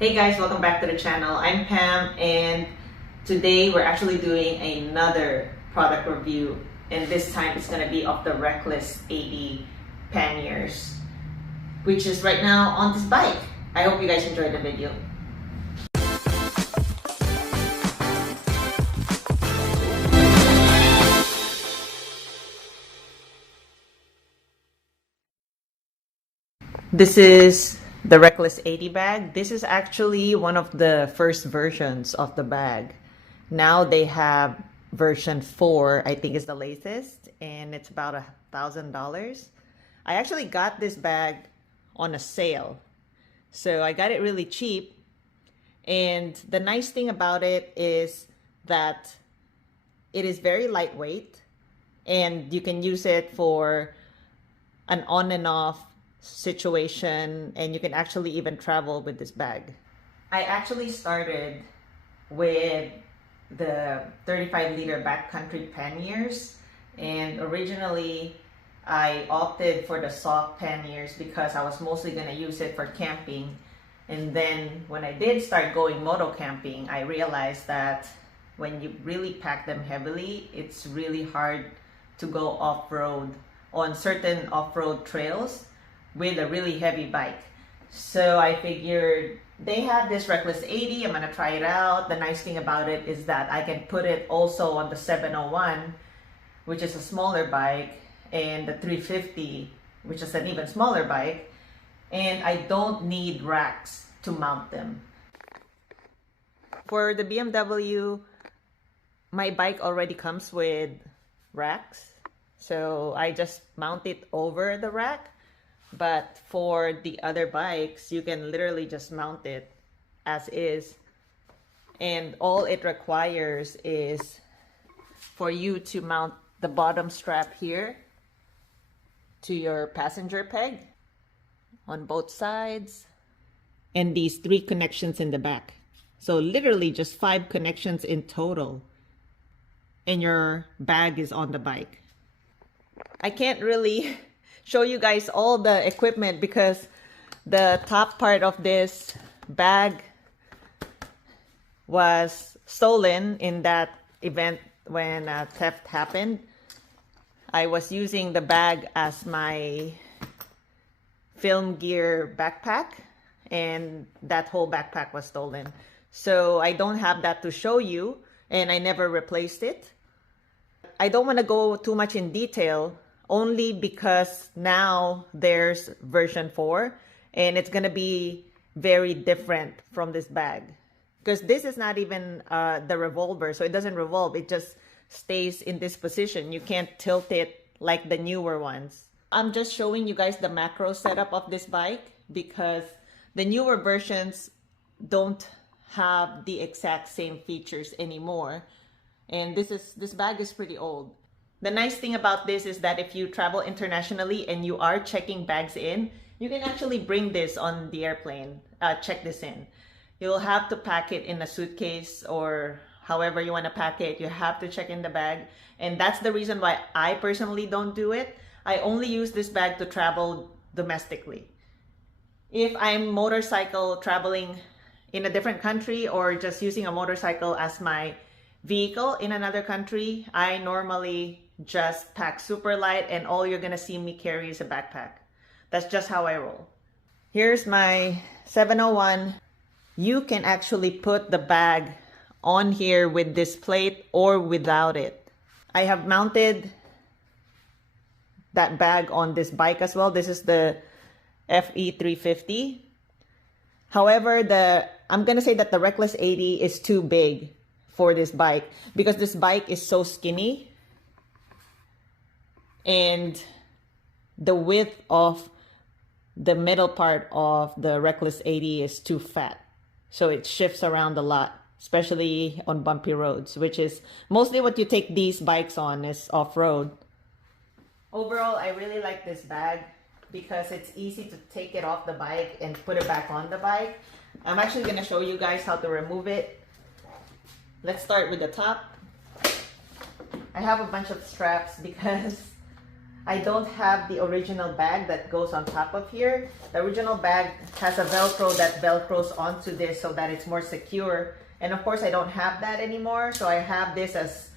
Hey guys, welcome back to the channel. I'm Pam and today we're actually doing another product review, and this time it's going to be of the Reckless 80 panniers, which is right now on this bike. I hope you guys enjoyed the video. This is the Reckless 80 bag. This is actually one of the first versions of the bag. Now they have version 4, I think is the latest, and it's about $1,000. I actually got this bag on a sale, so I got it really cheap. And the nice thing about it is that it is very lightweight, and you can use it for an on and off situation, and you can actually even travel with this bag. I actually started with the 35-liter backcountry panniers, and originally I opted for the soft panniers because I was mostly going to use it for camping. And then when I did start going moto camping, I realized that when you really pack them heavily, it's really hard to go off-road on certain off-road trails with a really heavy bike. So I figured they have this Reckless 80, I'm gonna try it out. The nice thing about it is that I can put it also on the 701, which is a smaller bike, and the 350, which is an even smaller bike, and I don't need racks to mount them. For the BMW, my bike already comes with racks, so I just mount it over the rack. But for the other bikes, you can literally just mount it as is. And all it requires is for you to mount the bottom strap here to your passenger peg on both sides, and these 3 connections in the back. So literally just 5 connections in total, and your bag is on the bike. I can't really show you guys all the equipment because the top part of this bag was stolen in that event when theft happened. I was using the bag as my film gear backpack, and that whole backpack was stolen. So I don't have that to show you, and I never replaced it. I don't want to go too much in detail, only because now there's version 4 and it's gonna be very different from this bag, because this is not even the revolver, so it doesn't revolve, it just stays in this position. You can't tilt it like the newer ones. I'm just showing you guys the macro setup of this bike because the newer versions don't have the exact same features anymore, and this bag is pretty old. The nice thing about this is that if you travel internationally and you are checking bags in, you can actually bring this on the airplane, check this in. You'll have to pack it in a suitcase or however you want to pack it. You have to check in the bag. And that's the reason why I personally don't do it. I only use this bag to travel domestically. If I'm motorcycle traveling in a different country or just using a motorcycle as my vehicle in another country, I normally just pack super light, and all you're gonna see me carry is a backpack. That's just how I roll. Here's my 701. You can actually put the bag on here with this plate or without it. I have mounted that bag on this bike as well. This is the FE 350. However, I'm gonna say that the Reckless 80 is too big for this bike because this bike is so skinny, and the width of the middle part of the Reckless 80 is too fat, so it shifts around a lot, especially on bumpy roads, which is mostly what you take these bikes on, is off-road. Overall, I really like this bag because it's easy to take it off the bike and put it back on the bike. I'm actually going to show you guys how to remove it. Let's start with the top. I have a bunch of straps because I don't have the original bag that goes on top of here. The original bag has a Velcro that Velcros onto this so that it's more secure. And of course I don't have that anymore. So I have this as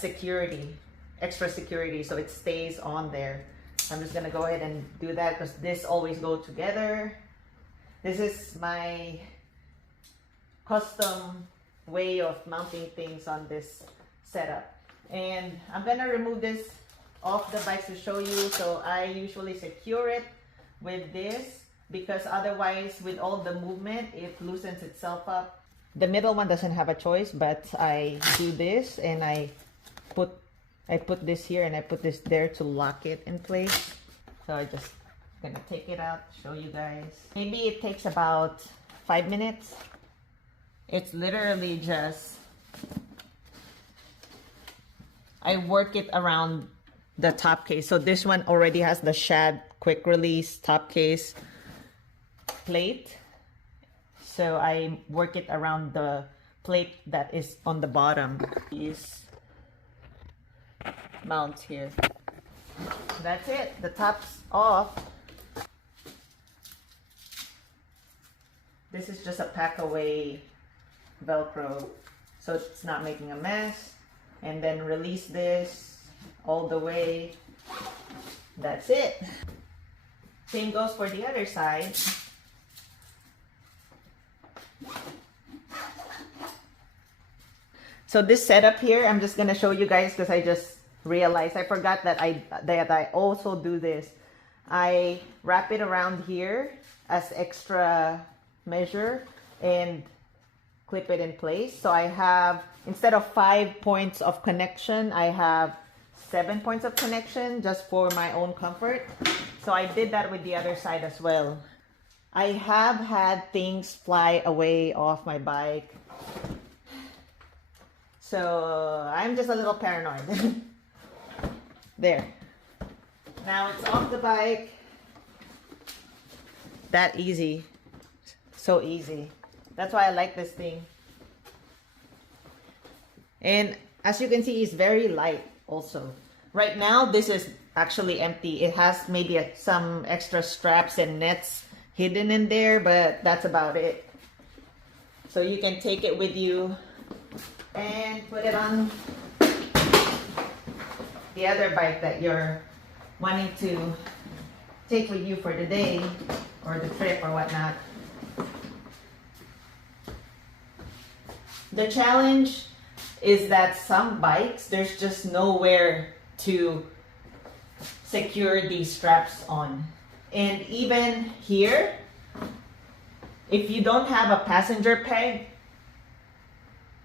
security, extra security, so it stays on there. I'm just gonna go ahead and do that because this always go together. This is my custom way of mounting things on this setup. And I'm gonna remove this off the bike to show you. So I usually secure it with this because otherwise with all the movement it loosens itself up. The middle one doesn't have a choice, but I do this and I put this here and I put this there to lock it in place. So I just gonna take it out, show you guys. Maybe it takes about 5 minutes. It's literally just, I work it around the top case. So this one already has the shad quick release top case plate. So I work it around the plate that is on the bottom. These mounts here. That's it. The top's off. This is just a pack away Velcro, so it's not making a mess. And then release this all the way. That's it. Same goes for the other side. So this setup here, I'm just gonna show you guys because I just realized I forgot that I also do this. I wrap it around here as extra measure and clip it in place. So I have, instead of 5 points of connection, I have 7 points of connection just for my own comfort. So I did that with the other side as well. I have had things fly away off my bike. So I'm just a little paranoid. There. Now it's off the bike. That easy. So easy. That's why I like this thing. And as you can see, it's very light also. Right now, this is actually empty. It has maybe some extra straps and nets hidden in there, but that's about it. So you can take it with you and put it on the other bike that you're wanting to take with you for the day or the trip or whatnot. The challenge is that some bikes, there's just nowhere to secure these straps on. And even here, if you don't have a passenger peg,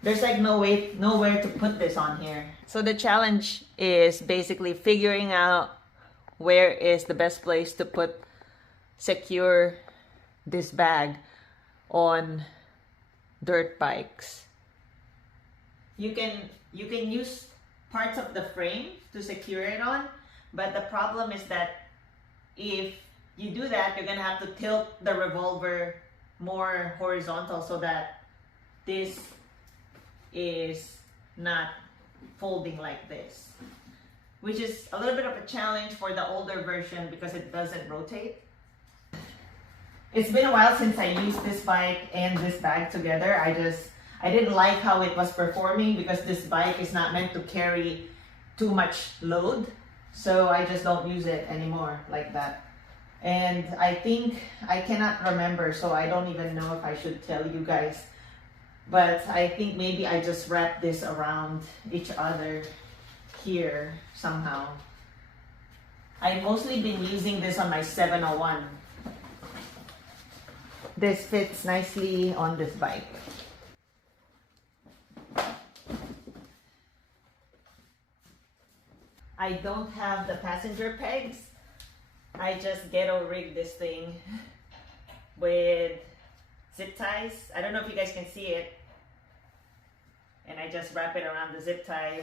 there's like nowhere to put this on here. So the challenge is basically figuring out where is the best place to secure this bag on dirt bikes. You can use parts of the frame to secure it on, but the problem is that if you do that, you're gonna have to tilt the revolver more horizontal so that this is not folding like this, which is a little bit of a challenge for the older version because it doesn't rotate. It's been a while since I used this bike and this bag together. I didn't like how it was performing because this bike is not meant to carry too much load. So I just don't use it anymore like that. And I think I cannot remember, so I don't even know if I should tell you guys. But I think maybe I just wrap this around each other here somehow. I've mostly been using this on my 701. This fits nicely on this bike. I don't have the passenger pegs. I just ghetto rig this thing with zip ties. I don't know if you guys can see it. And I just wrap it around the zip tie.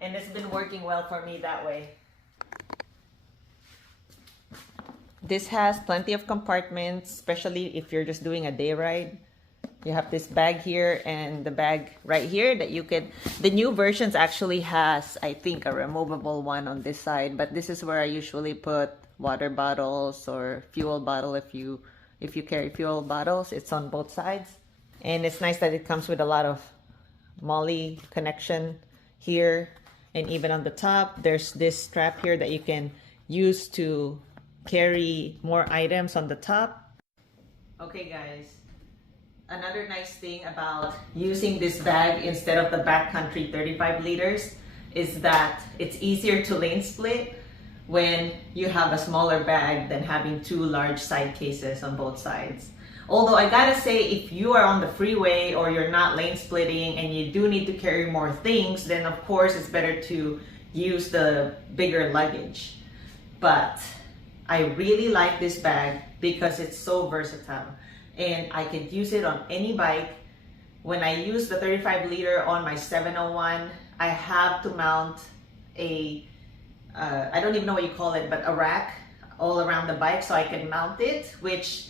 And it's been working well for me that way. This has plenty of compartments, especially if you're just doing a day ride. You have this bag here and the bag right here that you could, the new versions actually has, I think, a removable one on this side, but this is where I usually put water bottles or fuel bottle. If you carry fuel bottles, it's on both sides. And it's nice that it comes with a lot of MOLLE connection here, and even on the top there's this strap here that you can use to carry more items on the top. Okay guys, another nice thing about using this bag instead of the backcountry 35 liters is that it's easier to lane split when you have a smaller bag than having two large side cases on both sides. Although I gotta say, if you are on the freeway or you're not lane splitting and you do need to carry more things, then of course it's better to use the bigger luggage. But I really like this bag because it's so versatile and I could use it on any bike. When I use the 35 liter on my 701, I have to mount a, I don't even know what you call it, but a rack all around the bike so I can mount it, which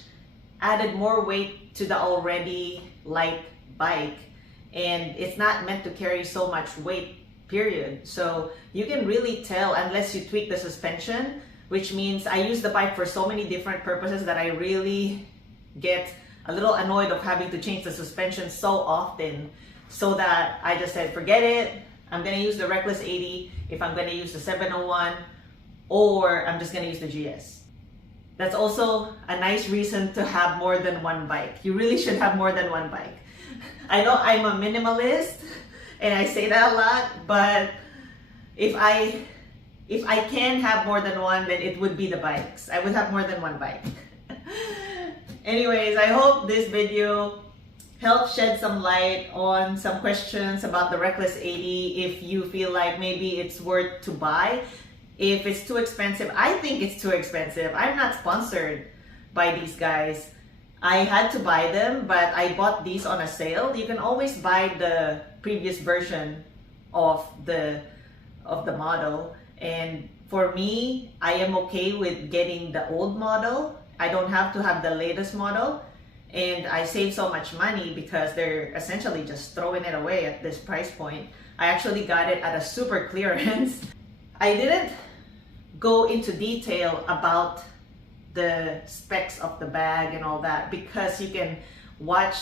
added more weight to the already light bike, and it's not meant to carry so much weight, period. So you can really tell unless you tweak the suspension, which means I use the bike for so many different purposes that I really get a little annoyed of having to change the suspension so often, so that I just said, forget it, I'm gonna use the Reckless 80 if I'm gonna use the 701, or I'm just gonna use the GS. That's also a nice reason to have more than one bike. You really should have more than one bike. I know I'm a minimalist and I say that a lot, but if I can have more than one, then it would be the bikes. I would have more than one bike. Anyways, I hope this video helped shed some light on some questions about the Reckless 80 if you feel like maybe it's worth to buy. If it's too expensive, I think it's too expensive. I'm not sponsored by these guys. I had to buy them, but I bought these on a sale. You can always buy the previous version of the model. And for me, I am okay with getting the old model. I don't have to have the latest model. And I save so much money because they're essentially just throwing it away at this price point. I actually got it at a super clearance. I didn't go into detail about the specs of the bag and all that because you can watch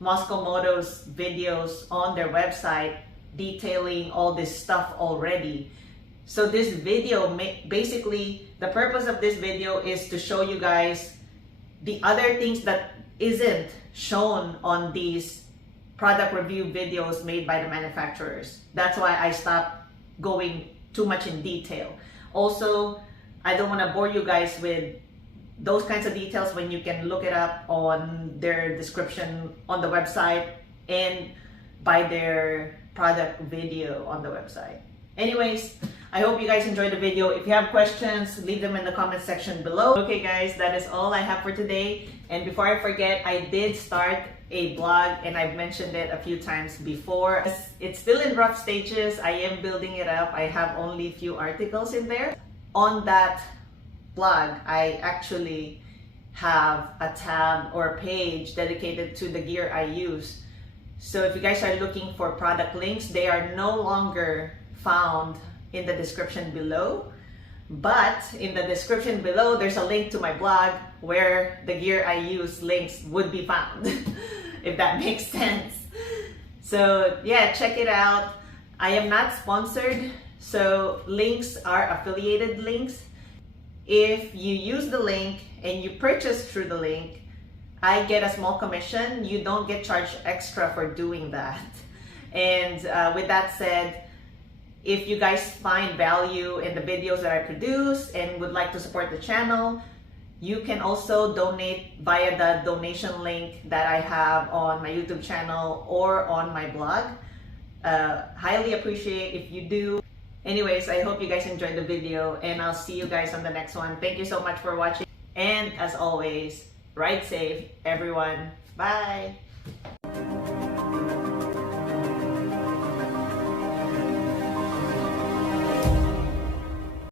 Mosko Moto's videos on their website detailing all this stuff already. So this video, basically the purpose of this video is to show you guys the other things that isn't shown on these product review videos made by the manufacturers. That's why I stopped going too much in detail. Also, I don't want to bore you guys with those kinds of details when you can look it up on their description on the website and by their product video on the website. Anyways, I hope you guys enjoyed the video. If you have questions, leave them in the comment section below. Okay guys, that is all I have for today. And before I forget, I did start a blog and I've mentioned it a few times before. It's still in rough stages. I am building it up. I have only a few articles in there. On that blog, I actually have a tab or a page dedicated to the gear I use. So if you guys are looking for product links, they are no longer found in the description below. But in the description below, there's a link to my blog where the gear I use links would be found, if that makes sense. So yeah, check it out. I am not sponsored, so links are affiliated links. If you use the link and you purchase through the link, I get a small commission. You don't get charged extra for doing that. And with that said, if you guys find value in the videos that I produce and would like to support the channel, you can also donate via the donation link that I have on my YouTube channel or on my blog. Highly appreciate if you do. Anyways, I hope you guys enjoyed the video and I'll see you guys on the next one. Thank you so much for watching. And as always, ride safe, everyone. Bye.